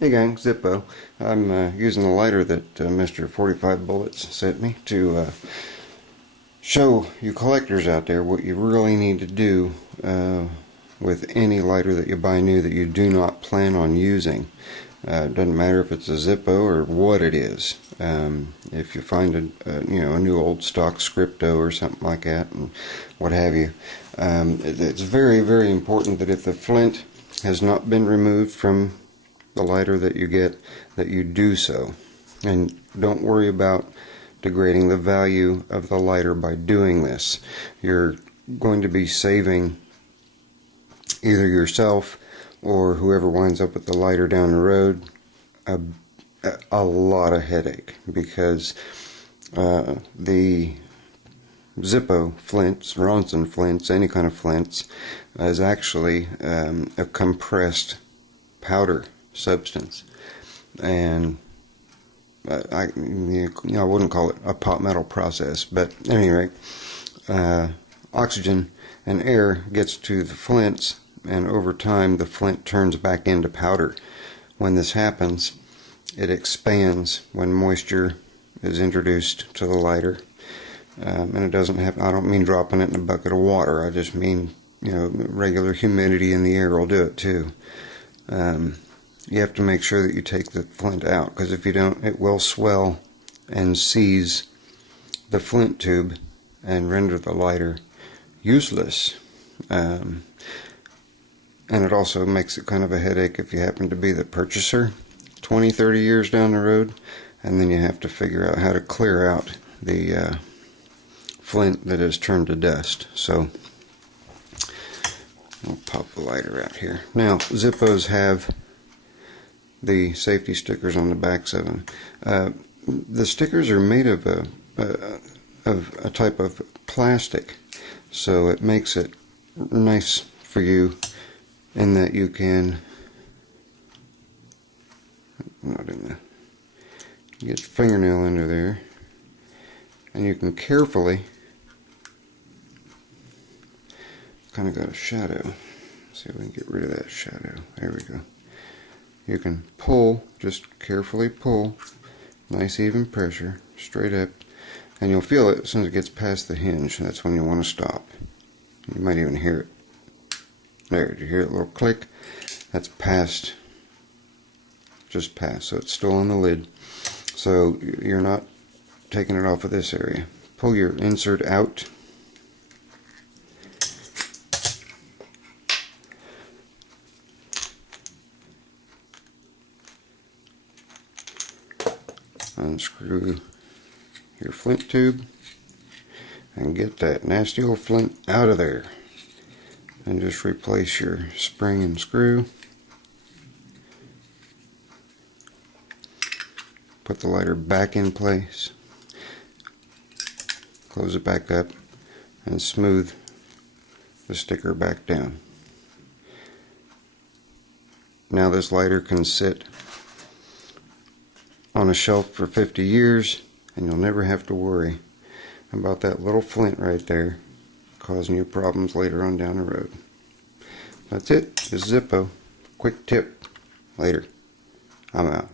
Hey gang, Zippo. I'm using the lighter that Mr. 45 Bullets sent me to show you collectors out there what you really need to do with any lighter that you buy new that you do not plan on using. It doesn't matter if it's a Zippo or what it is. If you find a new old stock Scripto or something like that, and what have you, it's very, very important that if the flint has not been removed from the lighter that you get, that you do so. And don't worry about degrading the value of the lighter by doing this. You're going to be saving either yourself or whoever winds up with the lighter down the road a lot of headache, because the Zippo flints, Ronson flints, any kind of flints, is actually a compressed powder substance, and I wouldn't call it a pot metal process, but at any rate, oxygen and air gets to the flints, and over time the flint turns back into powder. When this happens, it expands when moisture is introduced to the lighter, and it doesn't happen. I don't mean dropping it in a bucket of water. I just mean, regular humidity in the air will do it too. You have to make sure that you take the flint out, because if you don't, it will swell and seize the flint tube and render the lighter useless. And it also makes it kind of a headache if you happen to be the purchaser 20-30 years down the road, and then you have to figure out how to clear out the flint that has turned to dust. So I'll pop the lighter out here. Now, Zippos have the safety stickers on the backs of them. The stickers are made of a type of plastic, so it makes it nice for you in that you can get your fingernail under there, and you can carefully kind of got a shadow. Let's see if we can get rid of that shadow. There we go. You can pull, just carefully pull, nice even pressure, straight up, and you'll feel it as soon as it gets past the hinge. That's when you want to stop. You might even hear it. There, did you hear it? A little click? That's past, just past, so it's still on the lid. So you're not taking it off of this area. Pull your insert out. Unscrew your flint tube and get that nasty old flint out of there, and just replace your spring and screw. Put the lighter back in place, close it back up, and smooth the sticker back down. Now this lighter can sit on a shelf for 50 years, and you'll never have to worry about that little flint right there causing you problems later on down the road. That's it. This is Zippo. Quick tip. Later. I'm out.